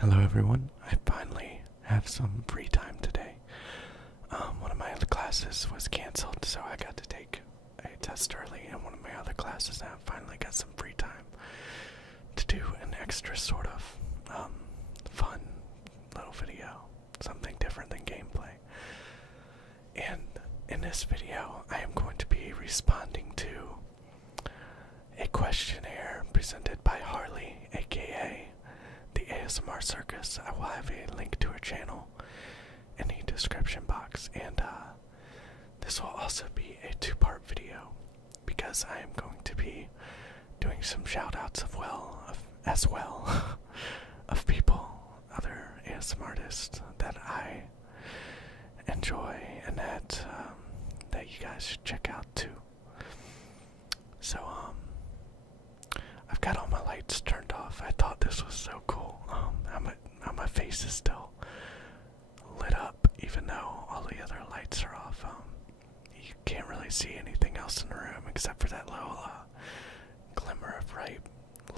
Hello everyone, I finally have some free time today. One of my other classes was cancelled, so I got to take a test early in one of my other classes, and I finally got some free time to do an extra sort of fun little video, something different than gameplay. And in this video, I am going to be responding to a questionnaire presented by Harley, aka the ASMR Circus. I will have a link to her channel in the description box, and this will also be a two-part video because I am going to be doing some shout-outs as well of people, other ASMR artists that I enjoy and that you guys should check out too. So I've got all my lights turned off. I thought this was so cool. How my face is still lit up, even though all the other lights are off. You can't really see anything else in the room except for that little glimmer of bright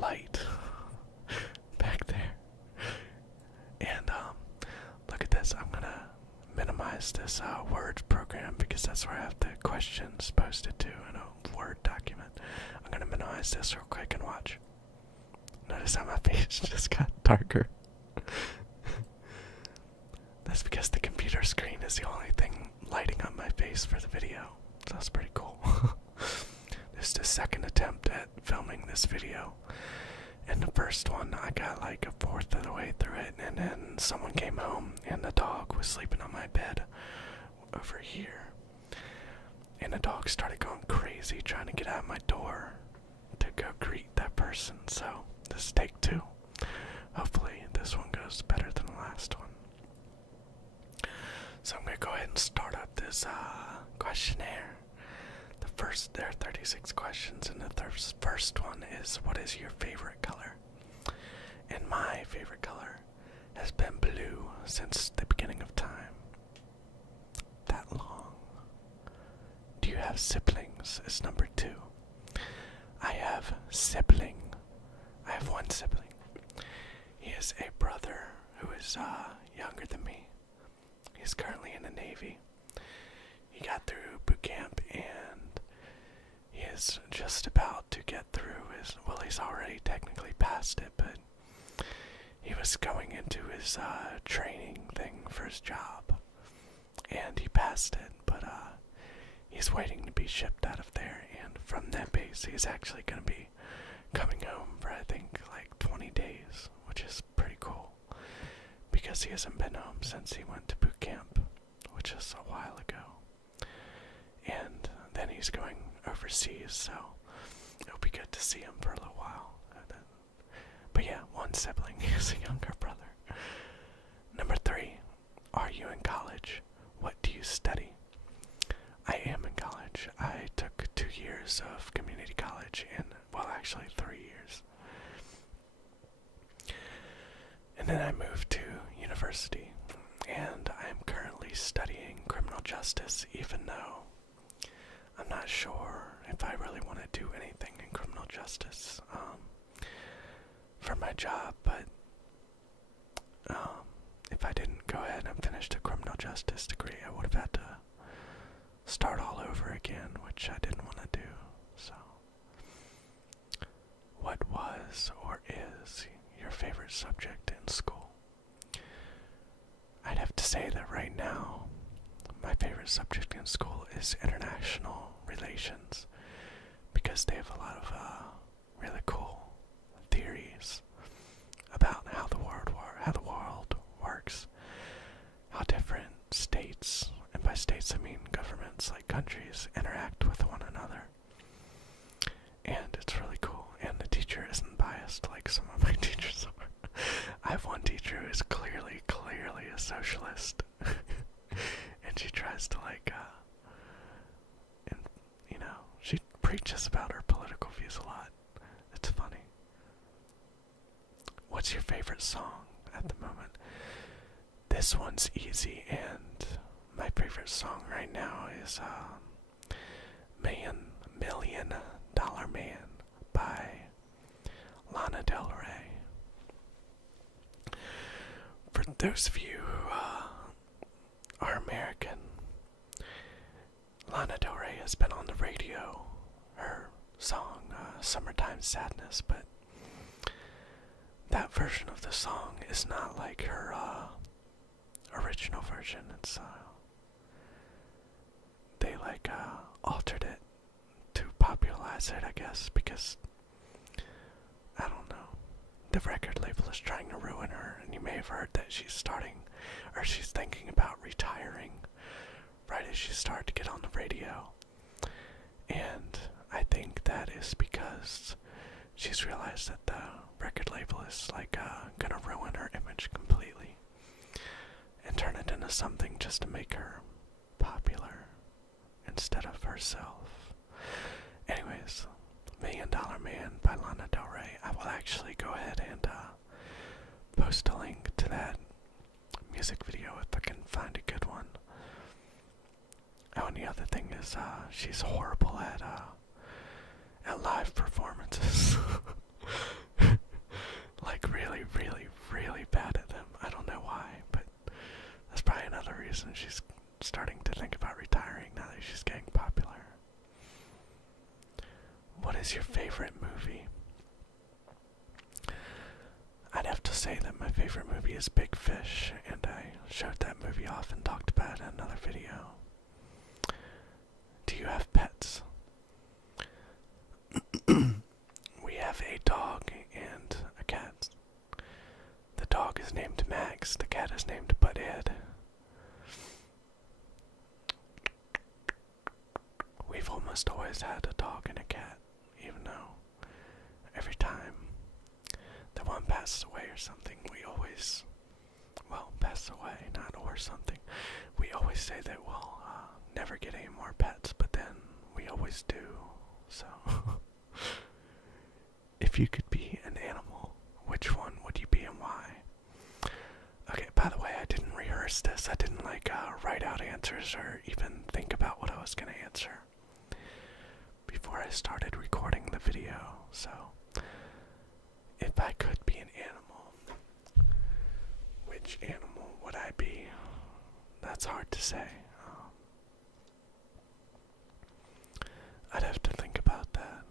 light back there. And look at this. I'm gonna minimize this Word program because that's where I have the questions posted to in a Word document. I'm gonna minimize this real quick and watch. Notice how my face just got darker. That's because the computer screen is the only thing lighting up my face for the video. So that's pretty cool. This is the second attempt at filming this video. And the first one, I got like a fourth of the way through it, and then someone came home and the dog was sleeping on my bed over here. And the dog started going crazy trying to get out of my door to go greet that person. So this is take two. Hopefully this one goes better than the last one. So I'm going to go ahead and start up this questionnaire. There are 36 questions, and the first one is, what is your favorite color? And my favorite color has been blue since the beginning of time. That long. Do you have siblings? Is number 2. I have sibling. I have one sibling. He is a brother who is younger than me. He's currently in the Navy. He got through boot camp, and he is just about to get through he's already technically passed it, but he was going into his training thing for his job, and he passed it, but he's waiting to be shipped out of there, and from that base he's actually going to be coming home for I think like 20 days, which is pretty cool, because he hasn't been home since he went to boot camp, which is a while ago, and then he's going overseas, so it'll be good to see him for a little while. But yeah, one sibling is a younger brother. Number 3, are you in college? What do you study? I am in college. I took 2 years of community college, actually 3 years. And then I moved to university, and I am currently studying criminal justice, even though I'm not sure if I really want to do anything in criminal justice for my job, but if I didn't go ahead and finish the criminal justice degree, I would have had to start all over again, which I didn't want to do. So, what was or is your favorite subject in school? I'd have to say that right now, my favorite subject in school is international relations, because they have a lot of really cool theories about how the world works, how different states, and by states I mean governments, like countries, interact with one another. And it's really cool, and the teacher isn't biased like some of my teachers are. I have one teacher who is clearly a socialist. And she tries to she preaches about her political views a lot. It's funny. What's your favorite song at the moment? This one's easy, and my favorite song right now is Million Dollar Man by Lana Del Rey. those of you who are American, Lana Del Rey has been on the radio, her song, Summertime Sadness, but that version of the song is not like her original version. It's they altered it to popularize it, I guess, because I don't know. The record label is trying to ruin her, and you may have heard that she's thinking about retiring right as she started to get on the radio. And I think that is because she's realized that the record label is gonna ruin her image completely and turn it into something just to make her popular instead of herself. Anyways, $1 Million Man by Lana Del Rey. I will actually go ahead and post a link to that music video if I can find a good one. Oh, and the other thing is, she's horrible at live performances. Like really, really, really bad at them. I don't know why, but that's probably another reason she's starting to think about retiring now that she's getting popular. What is your favorite movie? I'd have to say that my favorite movie is Big Fish, and I showed that movie off and talked about it in another video. Do you have pets? We have a dog and a cat. The dog is named Max, the cat is named Butthead. We've almost always had a dog and a cat, even though every time the one passes away or something, we always, pass away, not or something, we always say that we'll never get any more pets, but then we always do, so. If you could be an animal, which one would you be and why? Okay, by the way, I didn't rehearse this. I didn't write out answers or even think about what I was going to answer before I started recording the video. So, if I could be an animal, which animal would I be? That's hard to say. I'd have to think about that.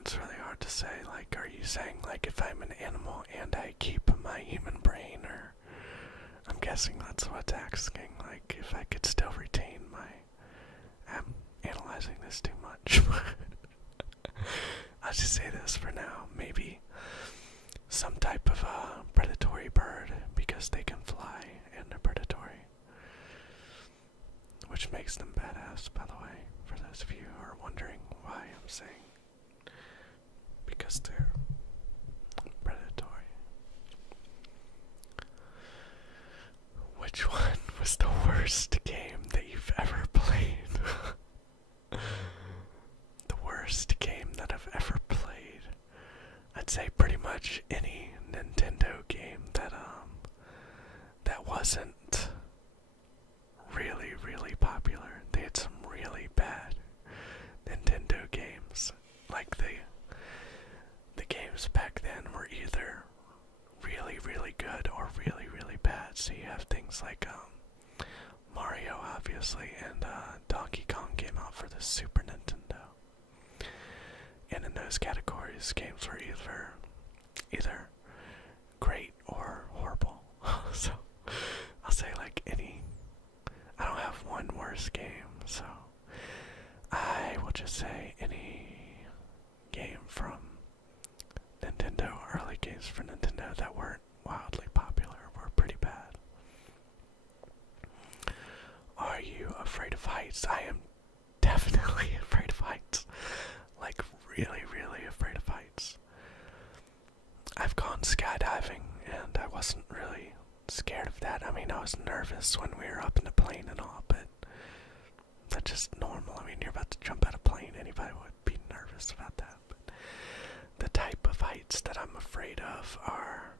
It's really hard to say, are you saying, if I'm an animal and I keep my human brain, or I'm guessing that's what's asking, if I could still retain I'm analyzing this too much. I'll just say this for now, maybe some type of predatory bird, because they can fly and they're predatory, which makes them badass, by the way, for those of you who are wondering why I'm saying, because they're predatory. Which one was the worst game that you've ever played? The worst game that I've ever played? I'd say pretty much any Nintendo game that wasn't really, really popular. They had some really bad Nintendo games. The games back then were either really, really good or really, really bad. So you have things like Mario, obviously, and Donkey Kong came out for the Super Nintendo. And in those categories, games were either great or horrible. So I'll say I don't have one worst game, so I will just say any game from Nintendo, early games for Nintendo that weren't wildly popular were pretty bad. Are you afraid of heights? I am definitely afraid of heights. Really, really afraid of heights. I've gone skydiving and I wasn't really scared of that. I mean, I was nervous when we were up in the plane and all, but that's just normal. I mean, you're about to jump out of a plane, anybody would be nervous about that. But the type of heights that I'm afraid of are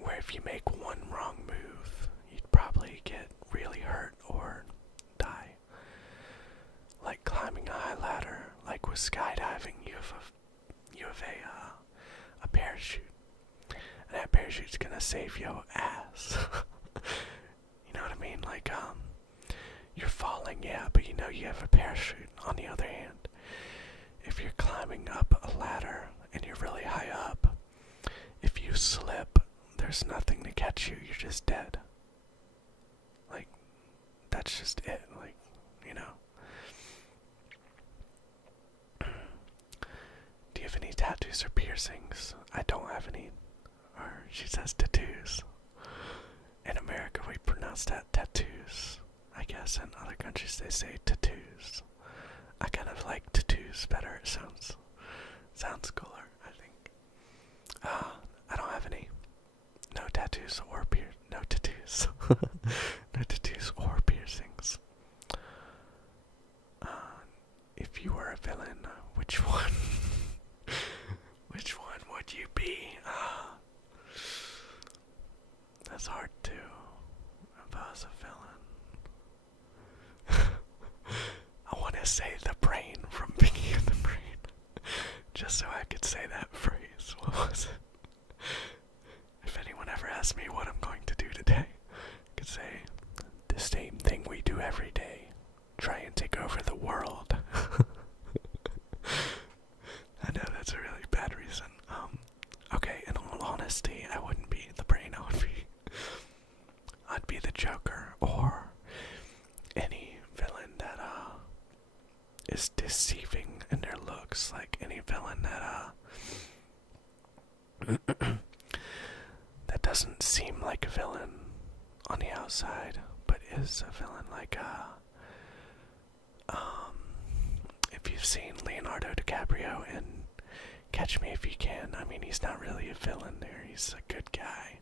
where if you make one wrong move, you'd probably get really hurt or die. Like climbing a high ladder, like with skydiving, you have parachute's gonna save your ass. You know what I mean? Like, you're falling, yeah, but you know you have a parachute. On the other hand, if you're climbing up a ladder and you're really high up, if you slip, there's nothing to catch you, you're just dead. Like, that's just it, like, you know. Do you have any tattoos or piercings? I don't have any. Or she says tattoos. In America we pronounce that tattoos. I guess in other countries they say tattoos. I kind of like tattoos better. It sounds cooler, I think. I don't have any. No tattoos or no tattoos. No tattoos or piercings. If you were a villain, which one? Which one would you be? That's hard too. If I was a villain, I want to say the brain from Pinky and the Brain, just so I could say that phrase. What was it? If anyone ever asks me what I'm going to do today, I could say the same thing we do every day: try and take over the world. I know that's a really bad reason. Okay, in all honesty, I wouldn't be the brain. I'd be the Joker, or any villain that is deceiving in their looks, like any villain that that doesn't seem like a villain on the outside, but is a villain, like if you've seen Leonardo DiCaprio in Catch Me If You Can, I mean, he's not really a villain there, he's a good guy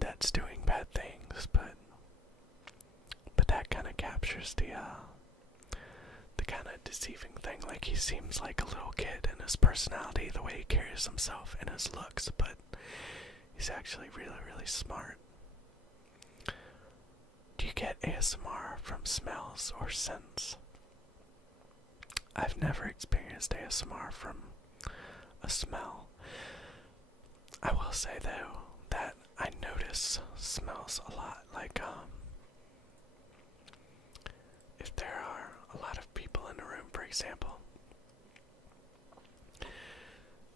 that's doing bad things, but that kind of captures the kind of deceiving thing. Like, he seems like a little kid in his personality, the way he carries himself and his looks, but he's actually really, really smart. Do you get ASMR from smells or scents? I've never experienced ASMR from a smell. I will say though that I notice smells a lot. Like, if there are a lot of people in the room, for example,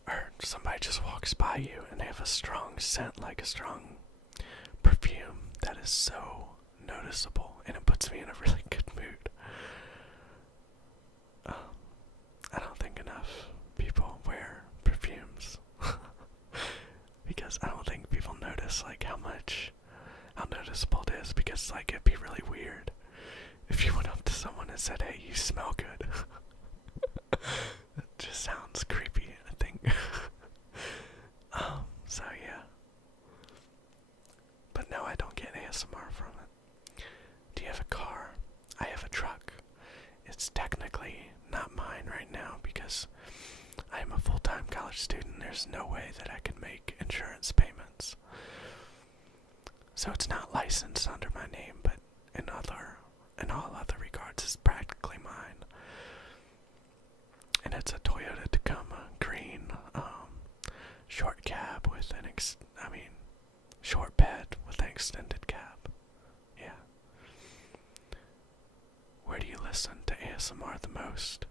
or somebody just walks by you and they have a strong scent, like a strong perfume, that is so noticeable, and it puts me in a really good mood. I don't think enough people wear perfumes because I don't think people notice like how noticeable it is, because like it'd be really weird if you went up to someone and said, "Hey, you smell good." That just sounds creepy, I think. So yeah. But no, I don't get ASMR from it. Do you have a car? I have a truck. It's technically not mine right now because I am a full-time college student. There's no way that I can make insurance payments. So it's not licensed under my name, but in all other regards, it's practically mine. And it's a Toyota Tacoma green, short cab with short bed with an extended cab. Yeah. Where do you listen to ASMR the most?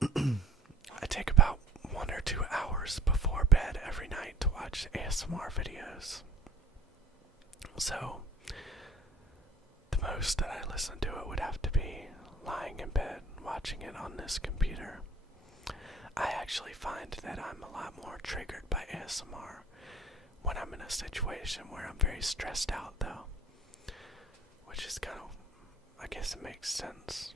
I take about 1 or 2 hours before bed every night to watch ASMR videos. So, the most that I listen to it would have to be lying in bed, watching it on this computer. I actually find that I'm a lot more triggered by ASMR when I'm in a situation where I'm very stressed out, though. Which is kind of, I guess it makes sense.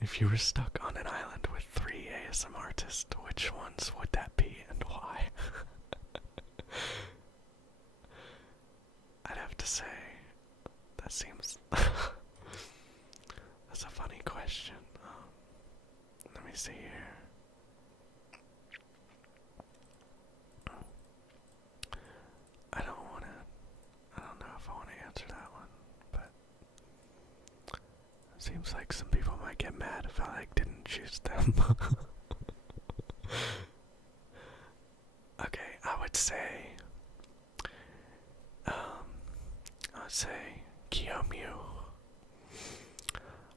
If you were stuck on an island with 3 ASMR artists, which ones would that be and why? I'd have to say, that seems... That's a funny question. Let me see here. I don't know if I want to answer that one, but it seems like some people might get mad if I didn't choose them. Okay, I would say, Kiyomu,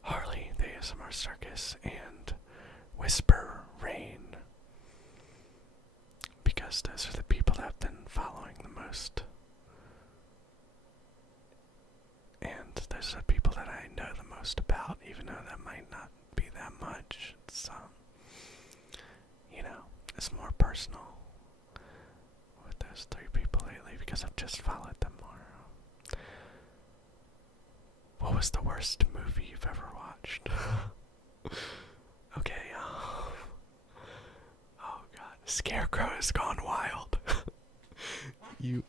Harley, the ASMR Circus, and Whisper Rain, because those are the people that I've been following the most. And those are the people that I know the most about, even though that might not be that much. It's, it's more personal with those three people lately because I've just followed them more. What was the worst movie you've ever watched? Okay, oh god, Scarecrow has gone wild. You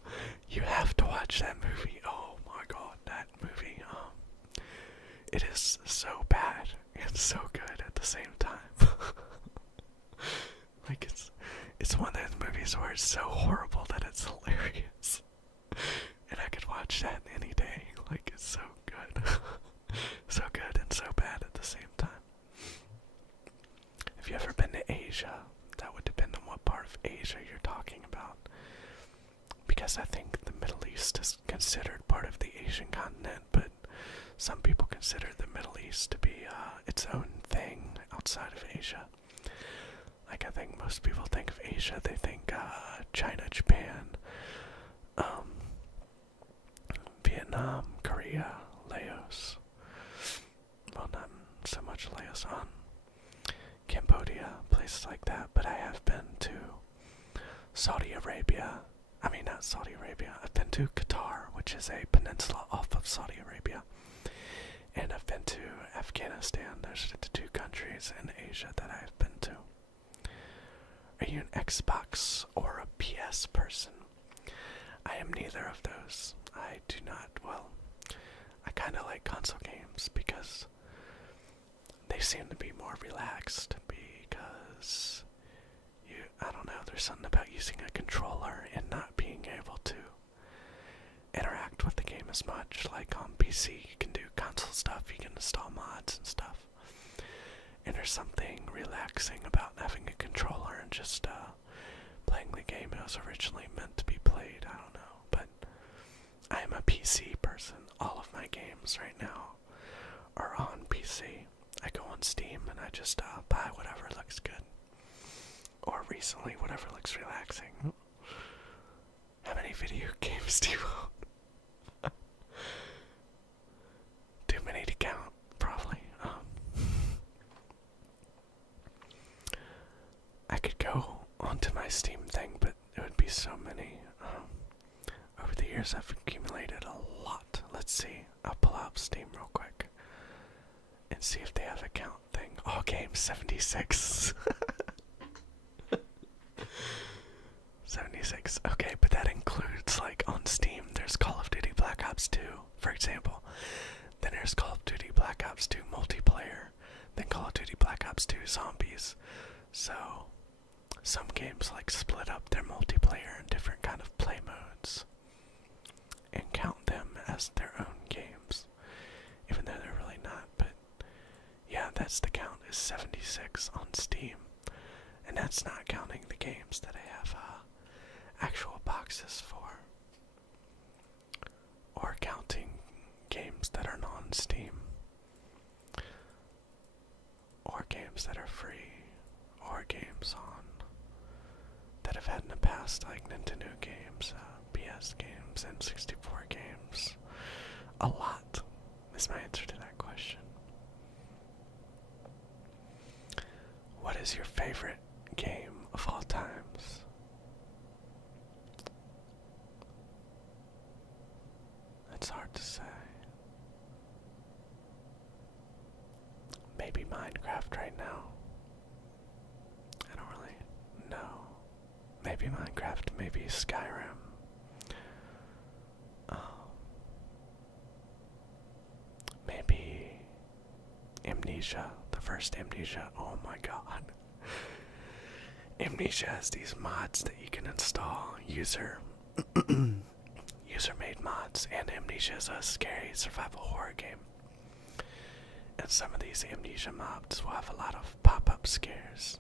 have to watch that movie. Oh my god, that movie. It is so bad and so good at the same time. Like it's one of those movies where it's so horrible that it's hilarious. And I could watch that any day. Like, it's so good. So good and so bad at the same time. Have you ever been to Asia? That would depend on what part of Asia you're talking about. Because I think the Middle East is considered part of the Asian continent, but some people consider the Middle East to be its own thing outside of Asia. Like, I think most people think of Asia, they think China, Japan, Vietnam, Korea, Laos. Well, not so much Laos, Cambodia, places like that, but I have been to Saudi Arabia. I mean, not Saudi Arabia. I've been to Qatar, which is a peninsula off of Saudi Arabia. And I've been to Afghanistan. Those are the two countries in Asia that I've been to. Are you an Xbox or a PS person? I am neither of those. I do not, well, I kind of like console games because they seem to be more relaxed because I don't know, there's something about using a controller and not being able to interact with the game as much. Like on PC, you can do console stuff, you can install mods and stuff. And there's something relaxing about having a controller and just playing the game it was originally meant to be played. I don't know, but I am a PC person. All of my games right now are on PC. I go on Steam and I just buy whatever looks good. Or recently, whatever looks relaxing. How many video games do you own? Too many to count, probably. I could go onto my Steam thing, but it would be so many. Over the years, I've accumulated a lot. Let's see. I'll pull up Steam real quick and see if they have a count thing. All games 76. 76. Okay, but that includes, like, on Steam, there's Call of Duty Black Ops 2, for example. Then there's Call of Duty Black Ops 2 multiplayer. Then Call of Duty Black Ops 2 zombies. So, some games, like, split up their multiplayer in different kind of play modes and count them as their own games, even though they're really not. But yeah, that's the count, is 76 on Steam, and that's not counting the games that I have actual boxes for, or counting games that are non-Steam, or games that are free, or games on that I've had in the past, like Nintendo games, PS games, N64 games. A lot is my answer to that question. What is your favorite game of all times? It's hard to say. Maybe Minecraft right now. I don't really know. Maybe Minecraft, maybe Skyrim. Maybe Amnesia, the first Amnesia. Oh my god. Amnesia has these mods that you can install, user-made mods, and Amnesia is a scary survival horror game. And some of these Amnesia mods will have a lot of pop-up scares.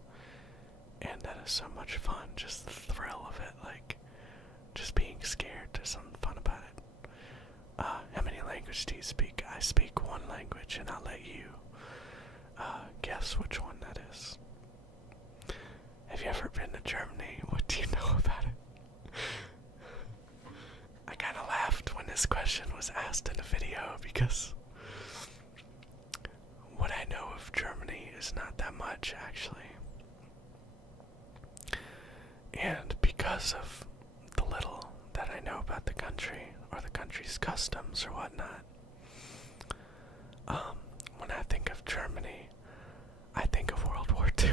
And that is so much fun, just the thrill of it, like, just being scared. There's something fun about it. How many languages do you speak? I speak one language, and I'll let you guess which one that is. Have you ever been to Germany? What do you know about it? I kind of laughed when this question was asked in a video because what I know of Germany is not that much, actually. And because of the little that I know about the country, or the country's customs or whatnot, when I think of Germany, I think of World War II.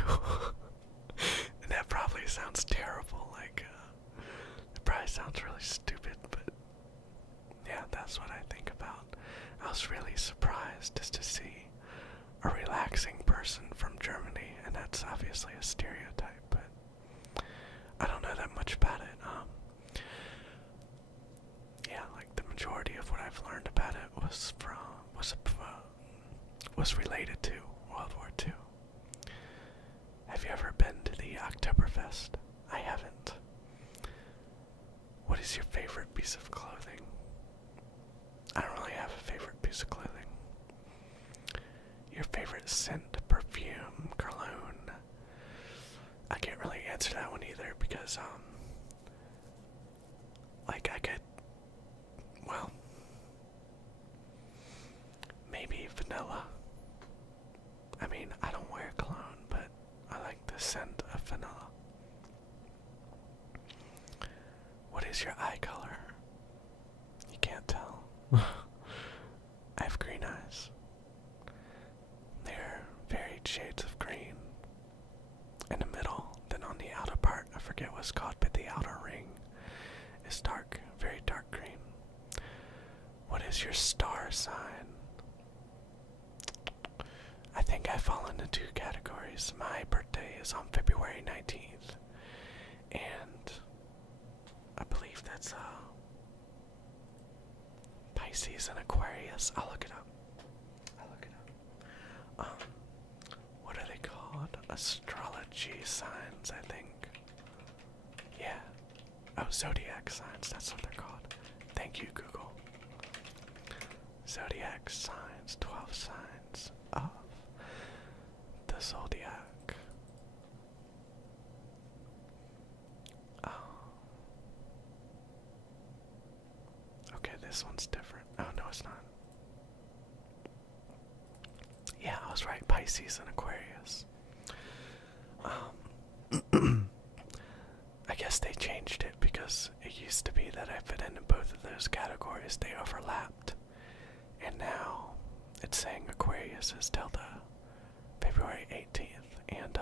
And that probably sounds terrible, like, it probably sounds really stupid, but yeah, that's what I think about. I was really surprised just to see a relaxing person from Germany, and that's obviously a stereotype, but I don't know that much about it. Yeah, like the majority of what I've learned about it was related to World War II. Have you ever been to the Oktoberfest? I haven't. What is your favorite piece of clothing? I don't really have a favorite piece of clothing. Your favorite scent, perfume, cologne? I can't really answer that one either because, like I could, well, maybe vanilla. I mean, I don't wear cologne, but I like the scent of vanilla. What is your eye color? You can't tell. I have green eyes. They're varied shades of green. In the middle, then on the outer part, I forget what's called, but the outer ring is dark, very dark green. What is your star sign? I think I fall into two categories. My birthday is on February 19th, and I believe that's Pisces and Aquarius. I'll look it up. What are they called? Astrology signs, I think. Yeah. Oh, Zodiac Signs, that's what they're called. Thank you, Google. Zodiac Signs, 12 signs of the Zodiac. Oh. Okay, this one's different. Oh, no, it's not. Yeah, I was right. Pisces and Aquarius. I guess they changed it because it used to be that I fit into both of those categories. They overlapped. And now it's saying Aquarius is till the February 18th. And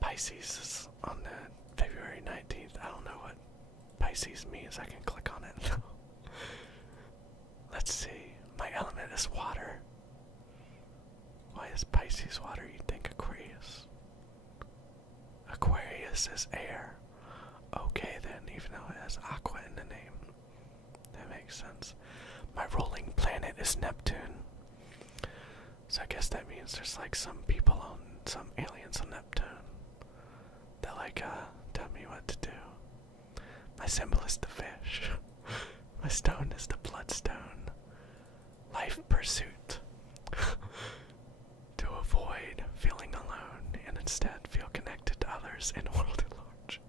Pisces is on the February 19th. I don't know what Pisces means. I can click on it. Let's see. My element is water. Why is Pisces water? You'd think Aquarius. Aquarius is air. Okay then, even though it has aqua in the name. That makes sense. My ruling planet is Neptune. So I guess that means there's like some people on, some aliens on Neptune. That like, tell me what to do. My symbol is the fish. My stone is the bloodstone. Life pursuit. To avoid feeling alone and instead feel connected to others in the world at large.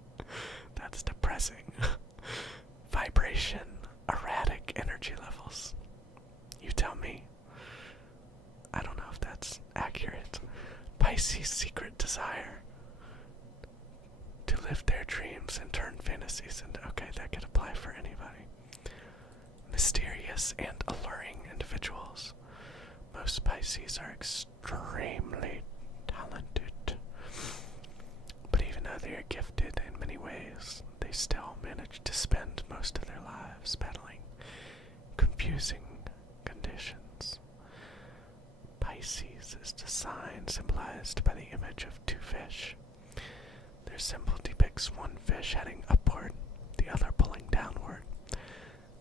That's depressing. Vibration, erratic energy levels. You tell me. I don't know if that's accurate. Pisces' secret desire. To live their dreams and turn fantasies into, okay, that could apply for anybody. Mysterious and alluring individuals. Most Pisces are extremely talented. But even though they are gifted in many ways, they still manage to spend most of their lives battling confusing conditions. Pisces is the sign symbolized by the image of two fish. Their symbol depicts one fish heading upward, the other pulling downward.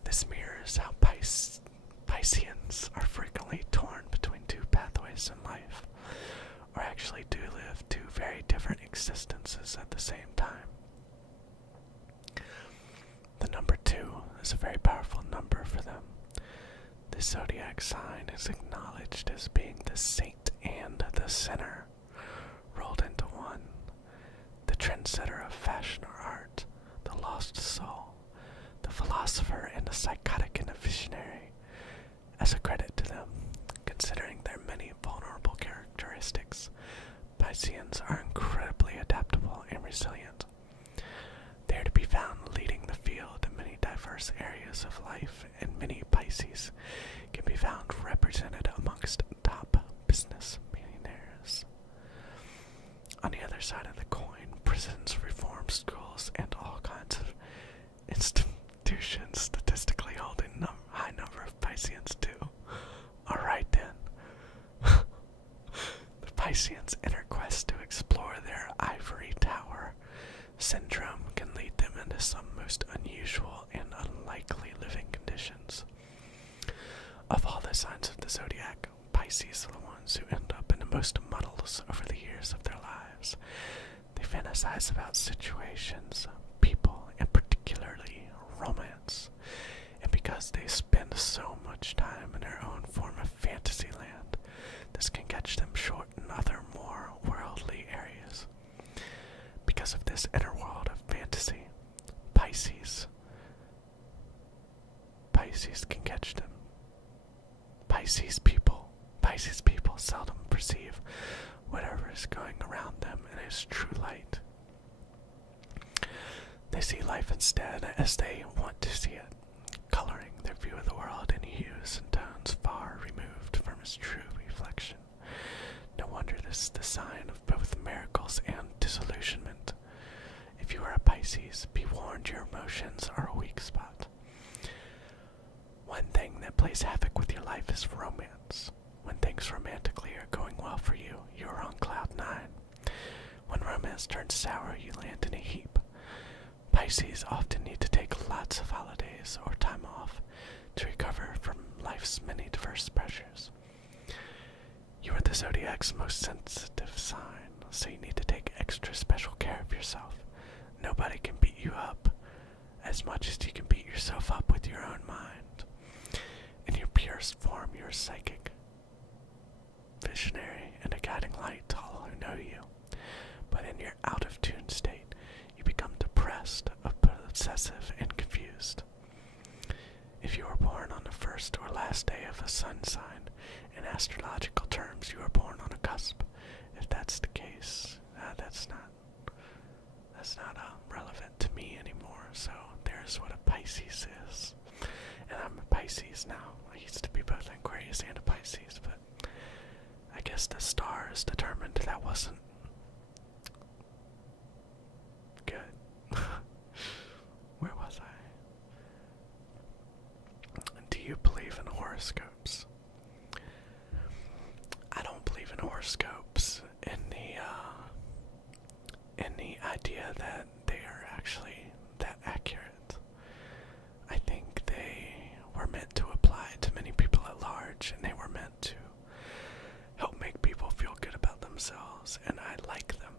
This mirrors how Pisceans are frequently torn between two pathways in life, or actually do live two existences at the same time. The number 2 is a very powerful number for them. The zodiac sign is acknowledged as being the saint and the sinner rolled into one, the trendsetter of fashion or art, the lost soul, the philosopher and the psychotic and the visionary. As a credit to them, considering their many vulnerable characteristics, Pisceans are incredibly adaptable and resilient. They are to be found leading the field in many diverse areas of life, and many Pisces can be found represented amongst top business millionaires. On the other side of the coin, prisons, reform schools, and all kinds of institutions statistically hold a high number of Pisceans too. Alright then. The Pisceans' inner quest to explore their ivory tower syndrome can lead them into some most unusual and unlikely living conditions. Of all the signs of the zodiac, Pisces are the ones who end up in the most muddles over the years of their lives. They fantasize about situations, people, and particularly romance. And because they spend so much time in their own form of fantasy land, this can catch them short in other more worldly areas. Because of this inner world of fantasy, Pisces can catch them. Pisces people seldom perceive whatever is going around them in its true light. They see life instead as they want to see it, coloring their view of the world in hues and tones far removed from its true reflection. No wonder this is the sign of both miracles and disillusionment. If you are a Pisces, be warned your emotions are a weak spot. One thing that plays havoc with your life is romance. When things romantically are going well for you, you are on cloud 9. When romance turns sour, you land in a heap. Pisces often need to take lots of holidays or time off to recover from life's many diverse pressures. You are the zodiac's most sensitive sign, so you need to take extra special care of yourself. Nobody can beat you up as much as you can beat yourself up with your own mind. In your purest form, you are psychic, visionary, and a guiding light to all who know you. But in your out-of-tune state, you become depressed, obsessive, and confused. If you are born on the first or last day of a sun sign, in astrological terms, you are born on a cusp. If that's the case, that's not relevant to me anymore. So there's what a Pisces is. And I'm a Pisces now. I used to be both Aquarius and a Pisces, but I guess the stars determined that wasn't good. Where was I? Do you believe in horoscopes? I don't believe in horoscopes in the idea that they are actually that accurate. I think they were meant to apply to many people at large, and they were meant to help make people feel good about themselves, and I like them.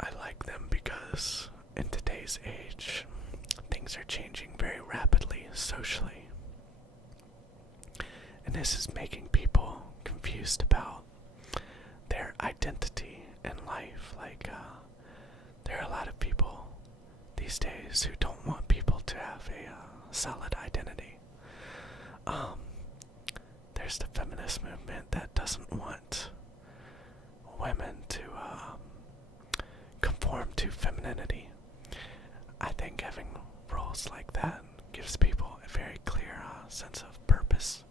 I like them because in today's age, things are changing very rapidly socially. And this is making people confused about their identity in life. There are a lot of people these days who don't want people to have a solid identity. There's the feminist movement that doesn't want women to conform to femininity. I think having roles like that gives people a very clear sense of purpose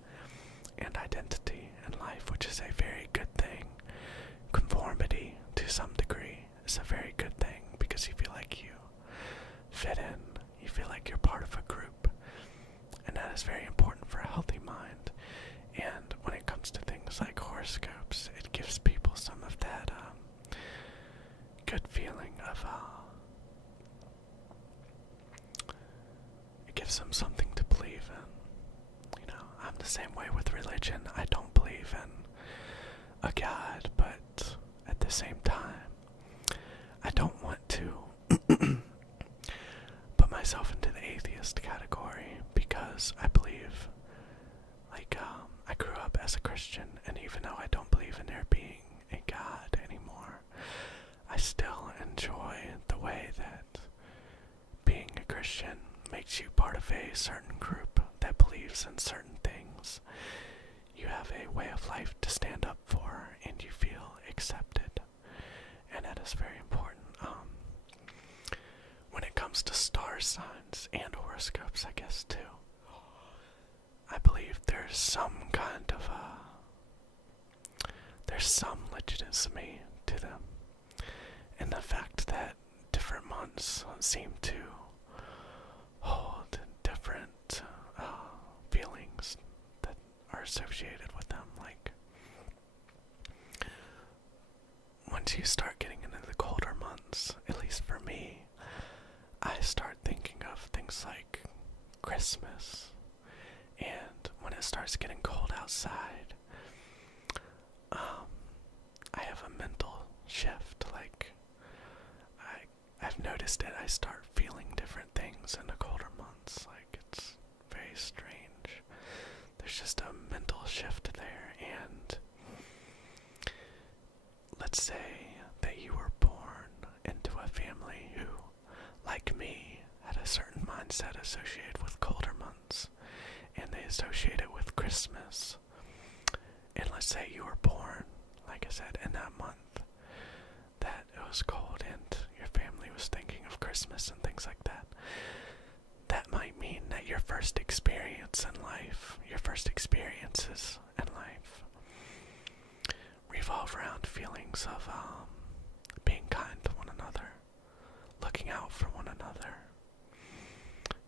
and identity in life, which is a very good thing. Conformity, to some degree, is a very good thing because you feel like you fit in, you feel like you're part of a group, and that is very important for a healthy mind. And when it comes to things like horoscopes, it gives people some of that good feeling of it gives them something to believe in. You know, I'm the same way with religion. I don't believe in a God, but at the same time, I don't want to put myself into the atheist category because I believe, I grew up as a Christian, and even though I don't believe in there being a God anymore, I still enjoy the way that being a Christian makes you part of a certain group that believes in certain things. You have a way of life to stand up for, and you feel accepted, and that is very important. When it comes to star signs and horoscopes, I guess too, I believe there's some kind of there's some legitimacy to them, and the fact that different months seem to hold different feelings that are associated with them. Like, once you start getting into the colder months, at least for me, I start thinking of things like Christmas, and when it starts getting cold outside, I have a mental shift. Like, I've noticed it. I start feeling different things in the colder months. Like, it's very strange. There's just a mental shift there, and let's say that you were born into a family who, like me, had a certain mindset associated with colder months, and they associate it with Christmas. And let's say you were born, like I said, in that month that it was cold and your family was thinking of Christmas and things like that. That might mean that your first experience in life, your first experiences in life, revolve around feelings of being kind to one another, looking out for one another,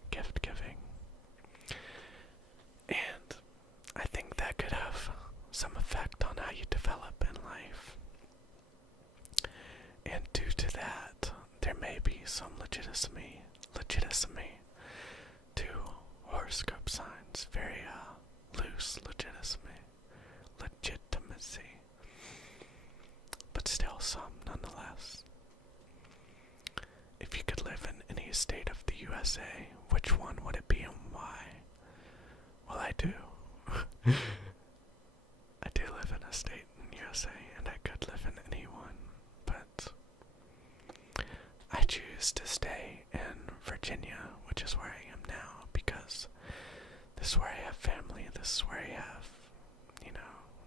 gift giving. And I think that could have some effect on how you develop in life. And due to that, there may be some legitimacy to horoscope signs. Very loose legitimacy. But still some nonetheless. If you could live in any state of the USA, which one would it be and why? Well, I do. I do live in a state in the USA, and I could live in any one, but I choose to stay in Virginia, which is where I am now, because this is where I have family, this is where I have,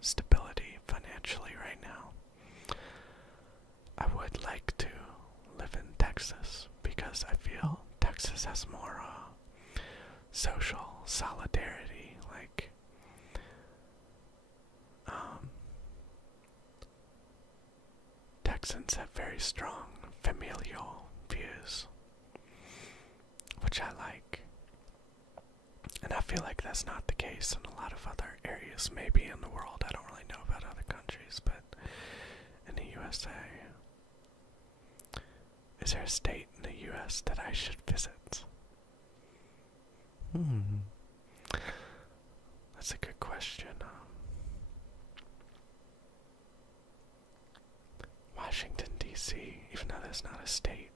stability financially right now. I would like to live in Texas, because I feel Texas has more social solidarity, like, Texans have very strong familial views, which I like. And I feel like that's not the case in a lot of other areas, maybe in the world. I don't really know about other countries, but in the USA, is there a state in the US that I should visit? That's a good question. Washington, D.C., even though that's not a state,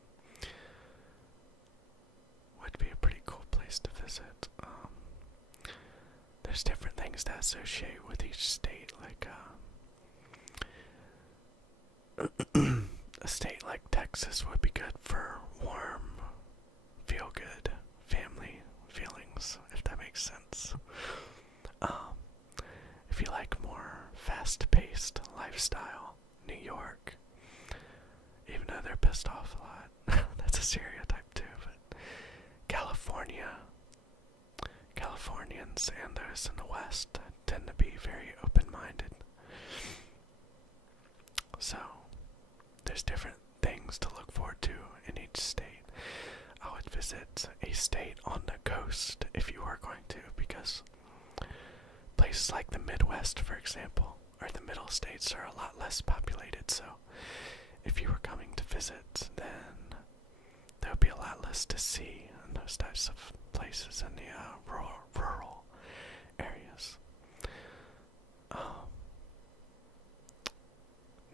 would be a pretty cool place to visit. There's different things that associate with each state, like a state like Texas would be good for warm, feel-good family feelings, if that makes sense. If you like more fast-paced lifestyle, New York, even though they're pissed off a lot, that's a stereotype too, but Californians and those in the West tend to be very open-minded. So, there's different things to look forward to in each state. I would visit a state on the coast if you are going to, because places like the Midwest, for example, or the middle states are a lot less populated, so if you were coming to visit, then there would be a lot less to see in those types of places in the rural areas.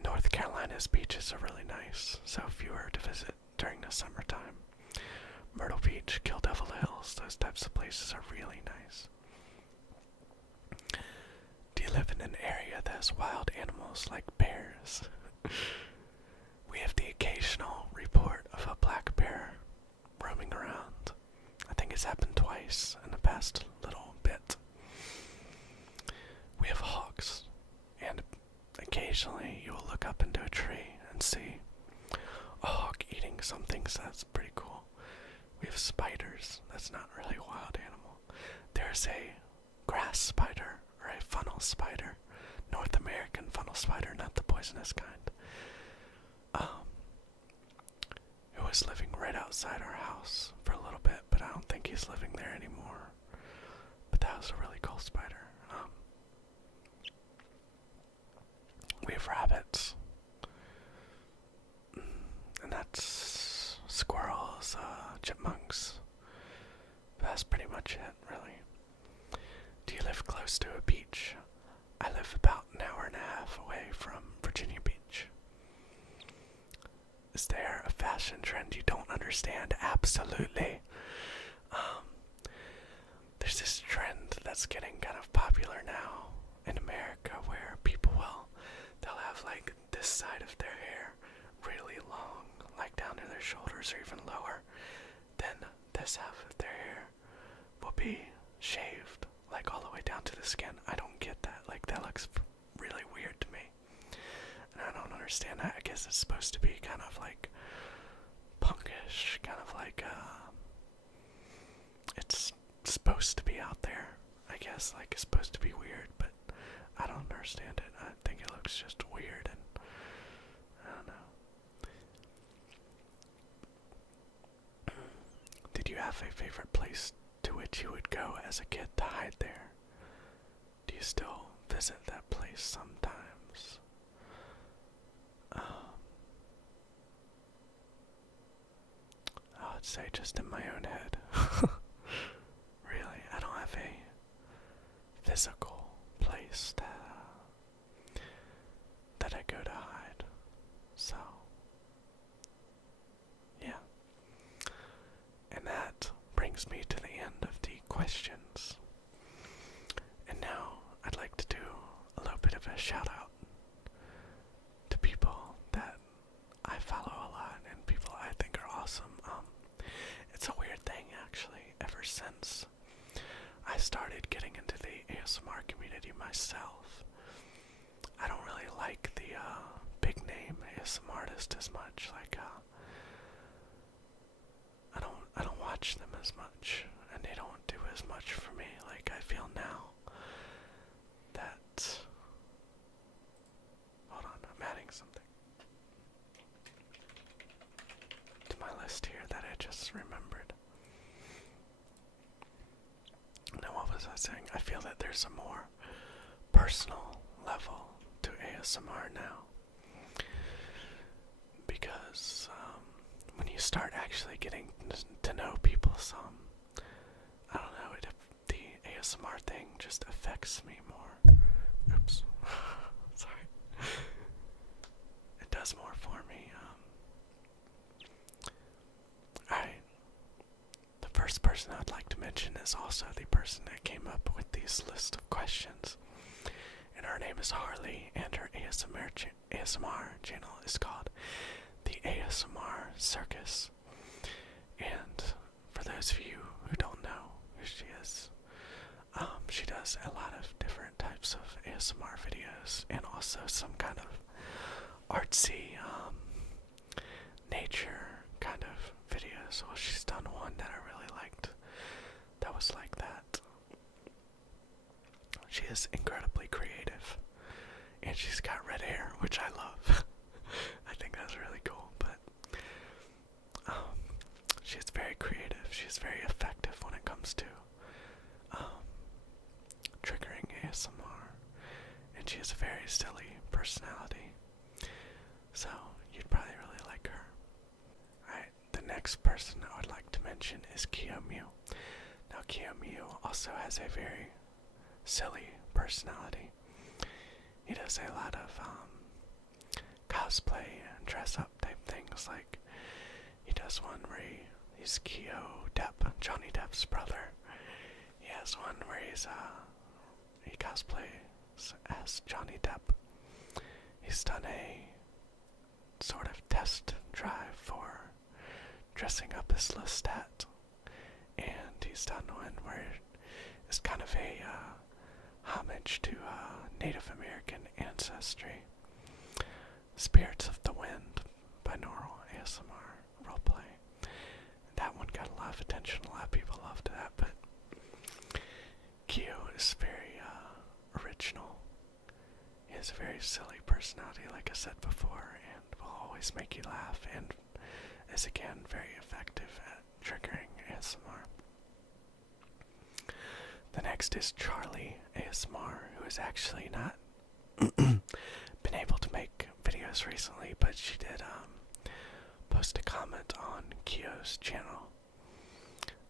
North Carolina those beaches are really nice. So if you were to visit during the summertime, Myrtle Beach, Kill Devil Hills, those types of places are really nice. Do you live in an area that has wild animals like bears? We have the occasional report of a black bear roaming around. I think it's happened twice in the past little bit. We have hawks, and occasionally you will look up into a tree and see a hawk eating something, so that's pretty cool. We have spiders. That's not really a wild animal. There's a grass spider, or a funnel spider. North American funnel spider, not the poisonous kind. Who was living right outside our house for a little bit, but I don't think he's living there anymore. But that was a really cool spider. We have rabbits. And that's squirrels, chipmunks. That's pretty much it, really. Do you live close to a beach? I live about an hour and a half away from Virginia Beach. Is there a fashion trend you don't understand? Absolutely. There's this trend that's getting kind of popular now in America where they'll have like this side of their hair really long, like down to their shoulders or even lower. Then this half of their hair will be shaved, like all the way down to the skin. I don't get that. Like, that looks really weird to me. And I don't understand that. I guess it's supposed to be kind of like punkish, kind of like, it's supposed to be out there, I guess. Like, it's supposed to be weird, but I don't understand it. I think it looks just weird, and I don't know. Did you have a favorite place to which you would go as a kid to hide there? Do you still visit that place sometimes? I would say just in my own head. Really, I don't have a physical place that I go to hide. So, yeah. And that brings me to the end of the questions. And now I'd like to do a little bit of a shout out to people that I follow a lot and people I think are awesome. It's a weird thing, actually. Ever since I started getting into the ASMR community myself, I don't really like the big name ASMR artist as much. Like, I don't watch them as much, and they don't do as much for me. Like, I feel now that, hold on, I'm adding something to my list here that I just remembered. Now, what was I saying? I feel that there's a more personal level to ASMR now, because when you start actually getting to know people some, I don't know, the ASMR thing just affects me more. Oops. Sorry. It does more for me. Alright. The first person I'd like to mention is also the person that came up with these list of questions. And her name is Harley, and her ASMR channel is called the ASMR Circus. And for those of you who don't know who she is, she does a lot of different types of ASMR videos, and also some kind of artsy, nature kind of videos. Well, she's done one that I really liked that was like that. She is incredibly creative, and she's got red hair, which I love. I think that's really cool, but she's very creative. She's very effective when it comes to triggering ASMR, and she has a very silly personality, so you'd probably really like her. Alright, the next person I would like to mention is Kiyomiyu. Now, Kiyomiyu also has a very silly personality. He does a lot of cosplay and dress up type things. Like, he does one where he's Keo Depp, Johnny Depp's brother. He has one where he cosplays as Johnny Depp. He's done a sort of test drive for dressing up as Lestat, and he's done one where it's kind of a homage to Native American ancestry. Spirits of the Wind, binaural ASMR roleplay. That one got a lot of attention, a lot of people loved that, but Kyo is very original. He has a very silly personality, like I said before, and will always make you laugh, and is again very effective at triggering ASMR. The next is Charlie ASMR, who has actually not been able to make videos recently, but she did post a comment on Kyo's channel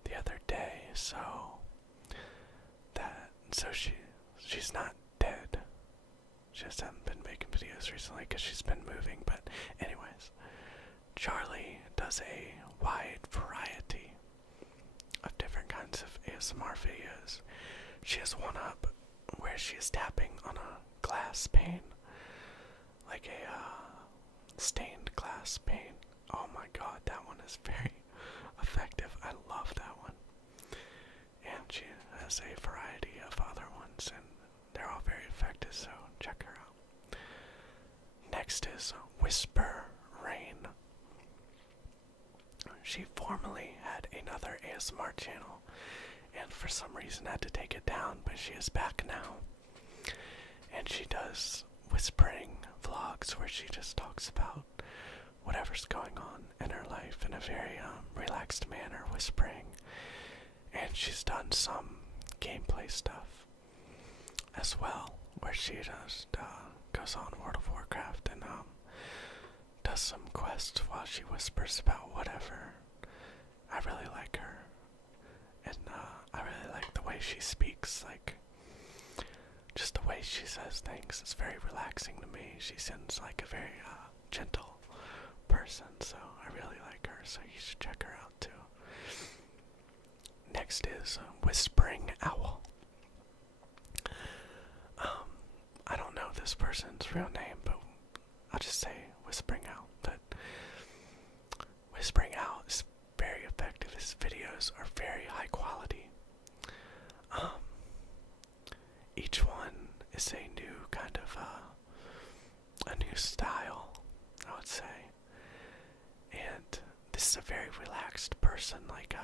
the other day, so she's not dead. She just hasn't been making videos recently because she's been moving, but anyways, Charlie does a wide variety of different kinds of ASMR videos. She has one up where she is tapping on a glass pane, like a stained glass pane. Oh my god, that one is very effective. I love that one. And she has a variety of other ones, and they're all very effective, so check her out. Next is Whisper Rain. She formerly had another ASMR channel, and for some reason had to take it down, but she is back now. And she does whispering vlogs where she just talks about whatever's going on in her life in a very relaxed manner, whispering. And she's done some gameplay stuff as well, where she just goes on World of Warcraft and does some quests while she whispers about whatever. I really like her, and I really like the way she speaks, like, just the way she says things. It's very relaxing to me. She seems like a very gentle person, so I really like her, so you should check her out too. Next is Whispering Owl. I don't know this person's real name, but I'll just say Whispering Owl. But Whispering Owl is very effective. His videos are very high quality. Each one is a new kind of a new style, I would say. And this is a very relaxed person. Like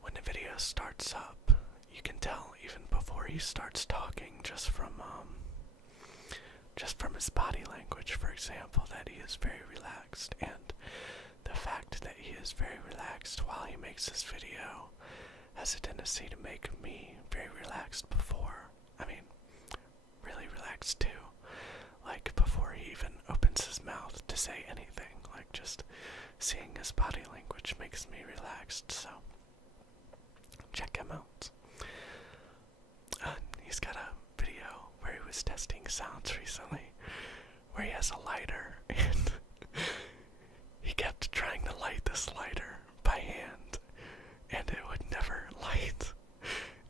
when the video starts up, you can tell even before he starts talking, just from his body language, for example, that he is very relaxed. And the fact that he is very relaxed while he makes this video has a tendency to make me very relaxed before. I mean, really relaxed too. Like before he even opens his mouth to say anything. Like just seeing his body language makes me relaxed, so check him out. He's got a video where he was testing sounds recently, where he has a lighter, and he kept trying to light this lighter by hand, and it would never light,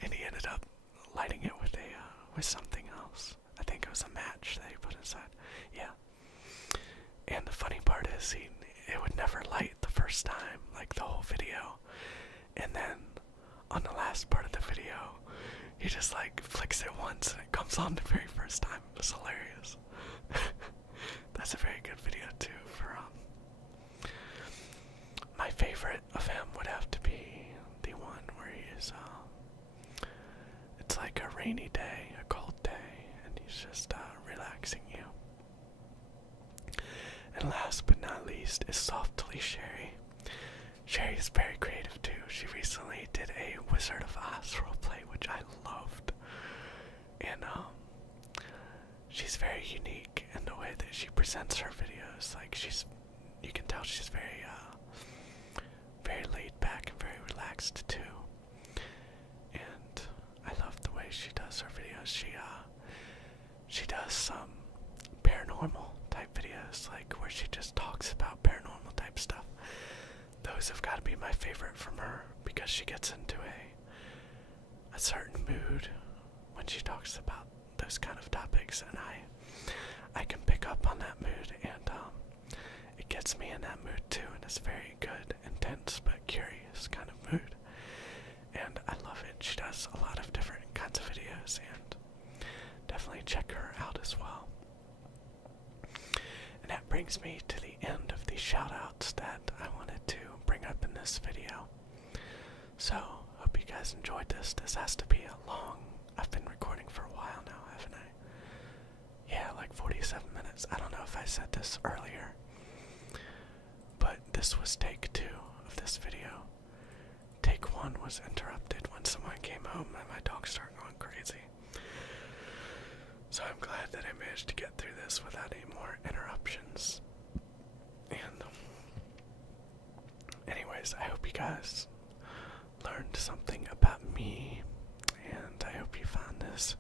and he ended up lighting it with something else. I think it was a match that he put inside. Yeah. And the funny part is it would never light the first time, like the whole video, and then on the last part of the video, he just like flicks it once and it comes on the very first time. It was hilarious. That's a very good video too. For my favorite of him would have to be the one where he is it's like a rainy day, a cold day, and he's just relaxing you. And last but not least is Softly Sherry. Sherry is very creative too. She recently did a Wizard of Oz roleplay, which I loved. And she's very unique in the way that she presents her videos. Like you can tell she's very laid back and very relaxed too. And I love the way she does her videos. She does some paranormal type videos. videos, like where she just talks about paranormal type stuff. Those have got to be my favorite from her because she gets into a certain mood when she talks about those kind of topics, and I can pick up on that mood, and it gets me in that mood too, and it's very good, intense but curious kind of mood, and I love it. She does a lot of different kinds of videos, and definitely check her out as well. And that brings me to the end of the shout-outs that I wanted to bring up in this video. So, hope you guys enjoyed this. This has to be a long... I've been recording for a while now, haven't I? Yeah, like 47 minutes. I don't know if I said this earlier, but this was take 2 of this video. Take 1 was interrupted when someone came home and my dog started going crazy. So I'm glad that I managed to get through this without any more interruptions. And anyways, I hope you guys learned something about me, and I hope you found this